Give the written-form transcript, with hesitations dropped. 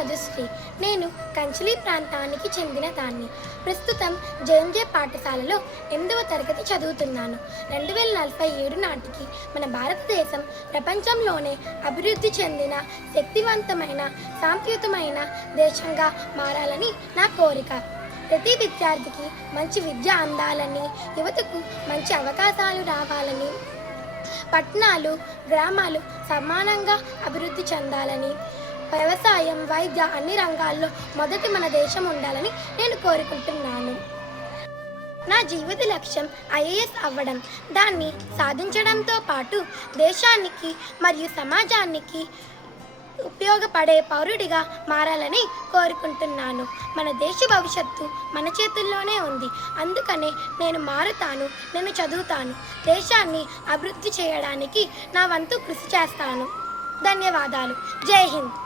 మధుశ్రీ. నేను కంచిలి ప్రాంతానికి చెందిన దాన్ని. ప్రస్తుతం జేఎంజే పాఠశాలలో 8వ తరగతి చదువుతున్నాను. 2047 నాటికి మన భారతదేశం ప్రపంచంలోనే అభివృద్ధి చెందిన శక్తివంతమైన శాంతియుతమైన దేశంగా మారాలని నా కోరిక. ప్రతి విద్యార్థికి మంచి విద్య అందాలని, యువతకు మంచి అవకాశాలు రావాలని, పట్టణాలు గ్రామాలు సమానంగా అభివృద్ధి చెందాలని, వ్యవసాయం వైద్య అన్ని రంగాల్లో మొదటి మన దేశం ఉండాలని నేను కోరుకుంటున్నాను. నా జీవిత లక్ష్యం ఐఏఎస్ అవ్వడం. దాన్ని సాధించడంతో పాటు దేశానికి మరియు సమాజానికి ఉపయోగపడే పౌరుడిగా మారాలని కోరుకుంటున్నాను. మన దేశ భవిష్యత్తు మన చేతుల్లోనే ఉంది. అందుకనే నేను మారుతాను, నేను చదువుతాను, దేశాన్ని అభివృద్ధి చేయడానికి నా వంతు కృషి చేస్తాను. ధన్యవాదాలు. జై హింద్.